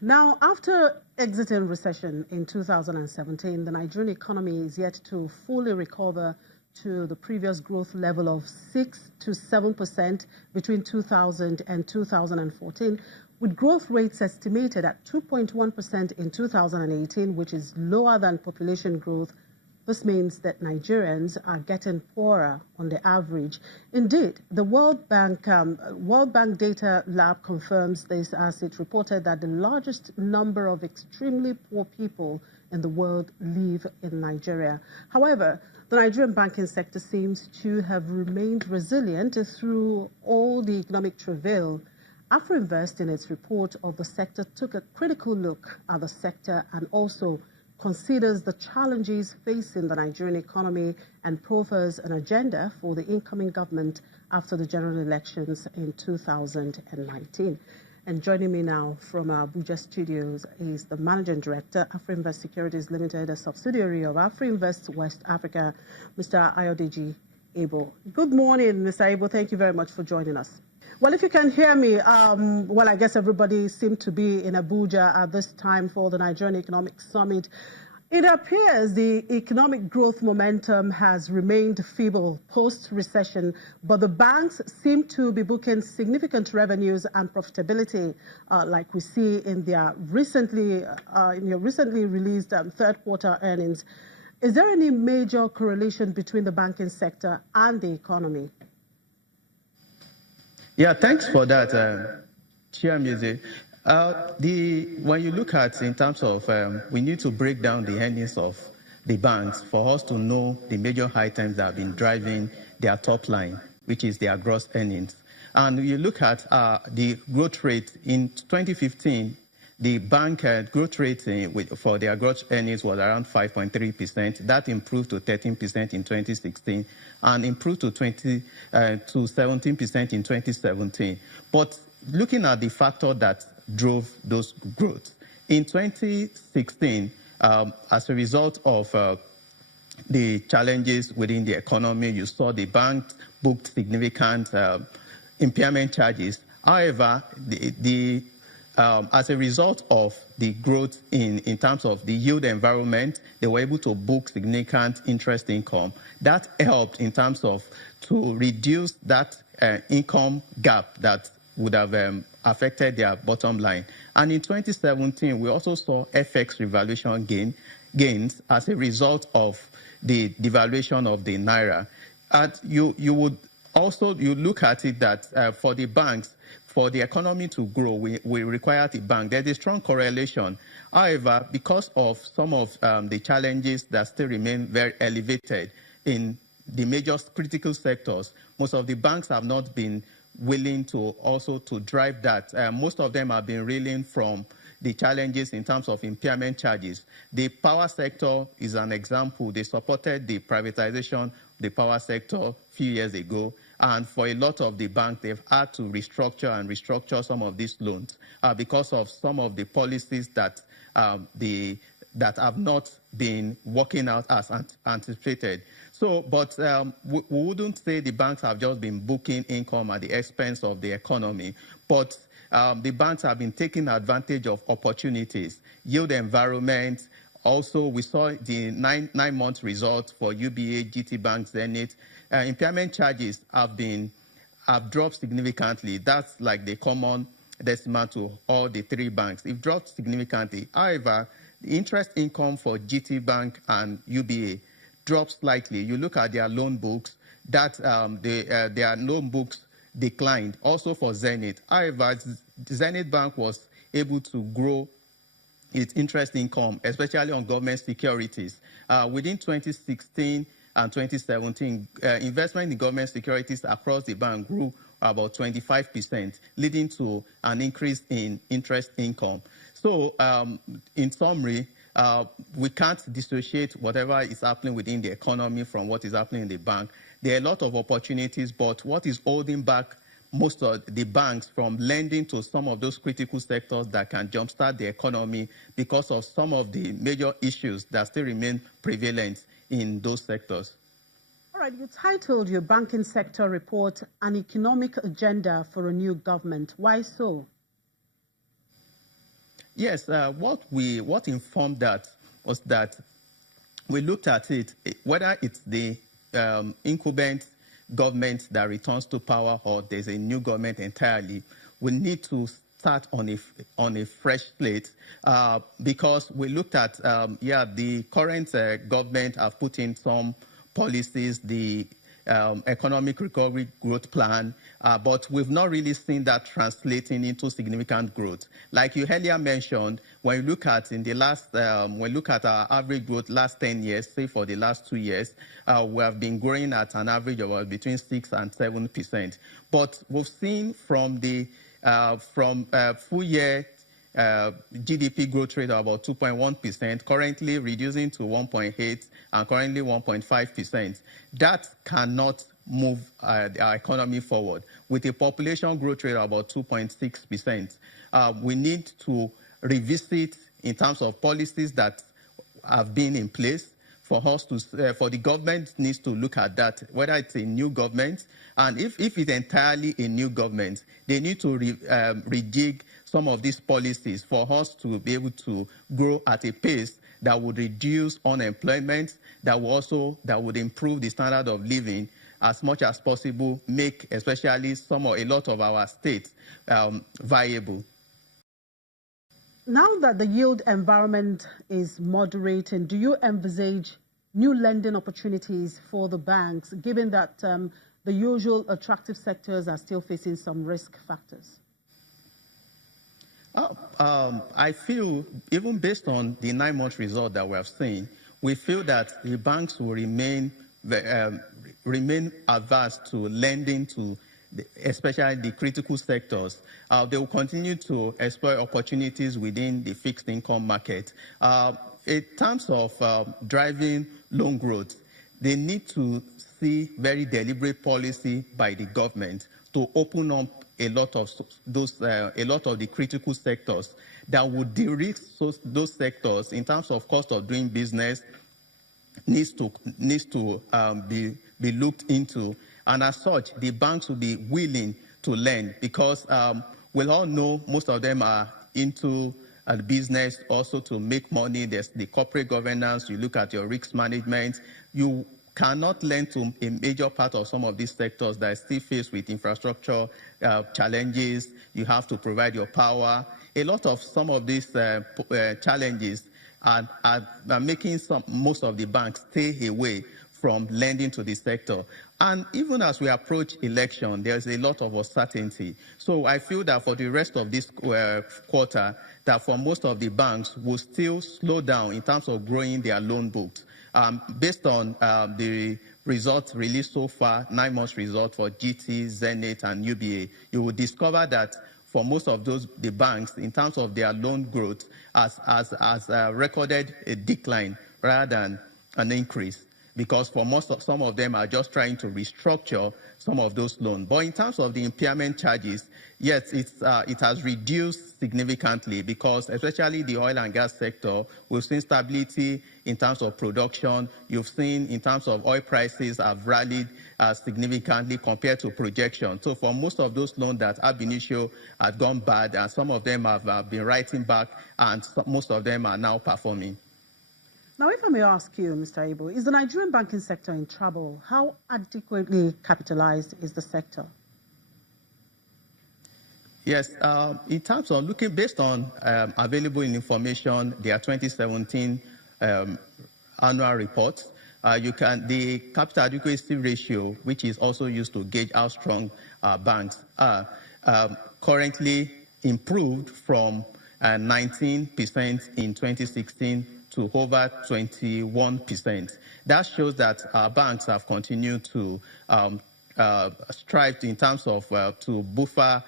Now, after exiting recession in 2017, the Nigerian economy is yet to fully recover to the previous growth level of 6 to 7% between 2000 and 2014, with growth rates estimated at 2.1% in 2018, which is lower than population growth. This means that Nigerians are getting poorer on the average. Indeed, the World Bank Data Lab confirms this as it reported that the largest number of extremely poor people in the world live in Nigeria. However, the Nigerian banking sector seems to have remained resilient through all the economic travail. Afrinvest, in its report of the sector, took a critical look at the sector and also considers the challenges facing the Nigerian economy and proffers an agenda for the incoming government after the general elections in 2019. And joining me now from our Abuja studios is the Managing Director, Afrinvest Securities Limited, a subsidiary of Afrinvest West Africa, Mr. Ayodeji Ebo. Good morning, Mr. Ebo. Thank you very much for joining us. Well, if you can hear me, well, I guess everybody seemed to be in Abuja at this time for the Nigerian Economic Summit. It appears the economic growth momentum has remained feeble post-recession, but the banks seem to be booking significant revenues and profitability, like we see in their recently released third quarter earnings. Is there any major correlation between the banking sector and the economy? Yeah, thanks for that, Chimezie. When you look at in terms of, we need to break down the earnings of the banks for us to know the major items that have been driving their top line, which is their gross earnings. And you look at the growth rate in 2015, the bank growth rate for their gross earnings was around 5.3%. That improved to 13% in 2016 and improved to 17% in 2017. But looking at the factor that drove those growth, in 2016, as a result of the challenges within the economy, you saw the bank booked significant impairment charges. However, as a result of the growth in terms of the yield environment, they were able to book significant interest income. That helped in terms of to reduce that income gap that would have affected their bottom line. And in 2017, we also saw FX revaluation gains as a result of the devaluation of the Naira. And you would also look at it that for the banks, for the economy to grow, we require the bank. There's a strong correlation. However, because of some of the challenges that still remain very elevated in the major critical sectors, most of the banks have not been willing to also to drive that. Most of them have been reeling from the challenges in terms of impairment charges. The power sector is an example. They supported the privatization of the power sector a few years ago. And for a lot of the banks, they've had to restructure some of these loans because of some of the policies that have not been working out as anticipated. So, but we wouldn't say the banks have just been booking income at the expense of the economy, but the banks have been taking advantage of opportunities, yield environment. Also, we saw the nine-month results for UBA, GT Bank, Zenith. Impairment charges have dropped significantly. That's like the common decimal to all the three banks. It dropped significantly. However, the interest income for GT Bank and UBA dropped slightly. You look at their loan books, that their loan books declined. Also for Zenith. However, Zenith Bank was able to grow its interest income, especially on government securities. Within 2016 and 2017, investment in government securities across the bank grew about 25%, leading to an increase in interest income. So, in summary, we can't dissociate whatever is happening within the economy from what is happening in the bank. There are a lot of opportunities, but what is holding back most of the banks from lending to some of those critical sectors that can jumpstart the economy because of some of the major issues that still remain prevalent in those sectors. All right, you titled your banking sector report An Economic Agenda for a New Government. Why so? Yes, what informed that was that we looked at it, whether it's the incumbent government that returns to power or there's a new government entirely, we need to start on a fresh slate because we looked at, the current government have put in some policies, the economic recovery growth plan, but we've not really seen that translating into significant growth. Like you earlier mentioned, when you look at in the last, when we look at our average growth last 10 years, say for the last 2 years, we have been growing at an average of between 6 and 7%. But we've seen from the full year GDP growth rate of about 2.1%, currently reducing to 1.8 and currently 1.5%. That cannot move our economy forward. With a population growth rate of about 2.6%, we need to revisit in terms of policies that have been in place. For us to, for the government needs to look at that, whether it's a new government, and if it's entirely a new government, they need to rejig some of these policies for us to be able to grow at a pace that would reduce unemployment, that would improve the standard of living as much as possible, make especially a lot of our states viable. Now that the yield environment is moderating, do you envisage new lending opportunities for the banks, given that the usual attractive sectors are still facing some risk factors? I feel, even based on the 9-month result that we have seen, we feel that the banks will remain averse to lending to especially the critical sectors. They will continue to explore opportunities within the fixed income market. In terms of driving loan growth, they need to see very deliberate policy by the government to open up a lot of the critical sectors that would de-risk those sectors in terms of cost of doing business. Needs to be looked into, and as such, the banks will be willing to lend because we all know most of them are into business also to make money. There's the corporate governance. You look at your risk management. You cannot lend to a major part of some of these sectors that are still faced with infrastructure challenges. You have to provide your power. A lot of some of these challenges are making most of the banks stay away from lending to the sector. And even as we approach election, there's a lot of uncertainty. So I feel that for the rest of this quarter, that for most of the banks will still slow down in terms of growing their loan books. Based on the results released so far, 9 months results for GT, Zenith, and UBA, you will discover that for most of the banks, in terms of their loan growth, has recorded a decline rather than an increase, because for some of them are just trying to restructure some of those loans. But in terms of the impairment charges, yes, it has reduced significantly because especially the oil and gas sector, we've seen stability in terms of production. You've seen in terms of oil prices have rallied significantly compared to projection. So for most of those loans that ab initio had gone bad, and some of them have been writing back, and most of them are now performing. Now, if I may ask you, Mr. Ebo, is the Nigerian banking sector in trouble? How adequately capitalized is the sector? Yes, in terms of looking based on available information, their 2017 annual report, the capital adequacy ratio, which is also used to gauge how strong banks are, currently improved from 19% in 2016 to over 21%. That shows that our banks have continued to strive in terms of to buffer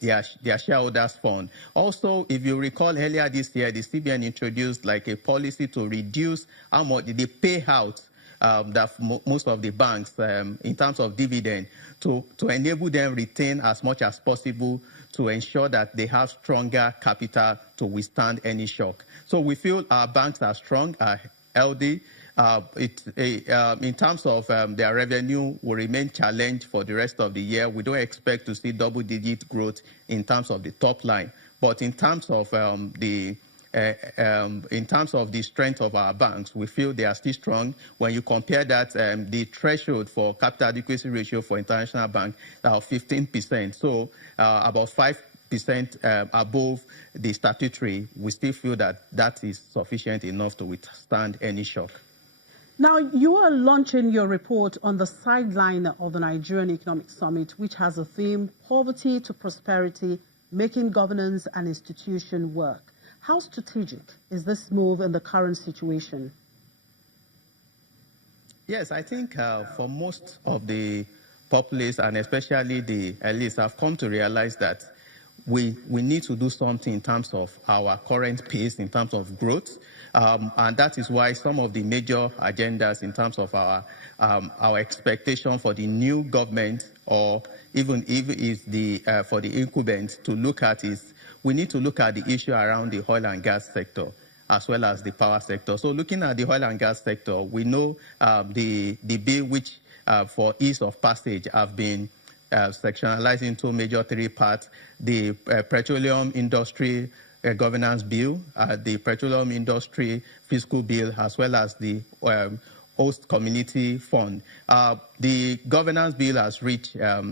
their shareholders' fund. Also, if you recall earlier this year, the CBN introduced like a policy to reduce how much they pay out that most of the banks in terms of dividend to enable them retain as much as possible to ensure that they have stronger capital to withstand any shock. So we feel our banks are strong, are healthy. In terms of their revenue, will remain challenged for the rest of the year. We don't expect to see double-digit growth in terms of the top line. But in terms of the strength of our banks, we feel they are still strong. When you compare that, the threshold for capital adequacy ratio for international banks are 15%. So about 5% above the statutory, we still feel that that is sufficient enough to withstand any shock. Now, you are launching your report on the sideline of the Nigerian Economic Summit, which has a theme, Poverty to Prosperity, Making Governance and Institution Work. How strategic is this move in the current situation? Yes, I think for most of the populace and especially the elites have come to realize that we need to do something in terms of our current pace, in terms of growth. And that is why some of the major agendas in terms of our expectation for the new government, or even if the for the incumbent to look at, is we need to look at the issue around the oil and gas sector as well as the power sector. So looking at the oil and gas sector, we know the bill which for ease of passage have been sectionalized into major three parts: the petroleum industry governance bill, the petroleum industry fiscal bill, as well as the host community fund. The governance bill has reached a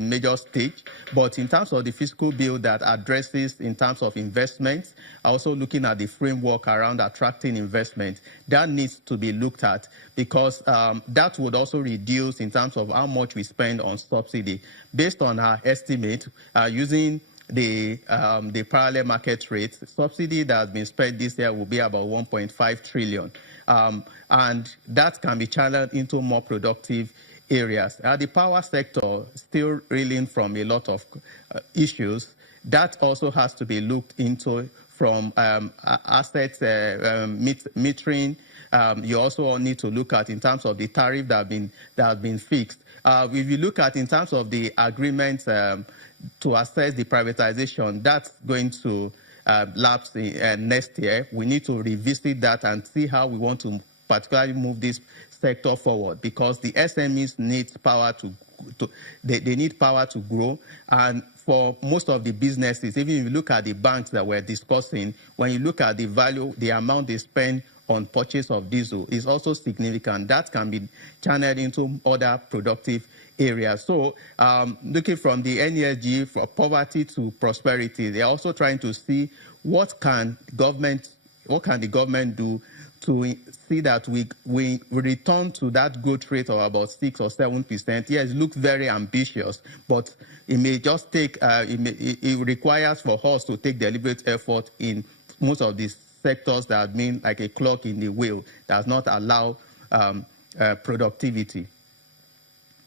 major stage, but in terms of the fiscal bill that addresses in terms of investments, also looking at the framework around attracting investment, that needs to be looked at, because that would also reduce in terms of how much we spend on subsidy. Based on our estimate, using the parallel market rate, subsidy that has been spent this year will be about 1.5 trillion. And that can be channeled into more productive areas. The power sector still reeling from a lot of issues. That also has to be looked into from assets metering. You also need to look at in terms of the tariff that have been fixed. If you look at in terms of the agreement to assess the privatization, that's going to lapse next year. We need to revisit that and see how we want to particularly move this sector forward, because the SMEs need power they need power to grow. And for most of the businesses, even if you look at the banks that we're discussing, when you look at the value, the amount they spend on purchase of diesel is also significant. That can be channeled into other productive areas. So looking from the NESG for poverty to prosperity, they're also trying to see what can the government do to see that we return to that growth rate of about 6 or 7%. Yes, it looks very ambitious, but it may just take, it requires for us to take deliberate effort in most of these sectors that have been like a clock in the wheel, does not allow productivity.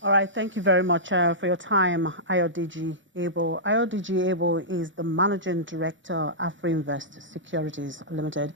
All right, thank you very much for your time, Ayodeji Ebo. Ayodeji Ebo is the Managing Director, Afrinvest Securities Limited.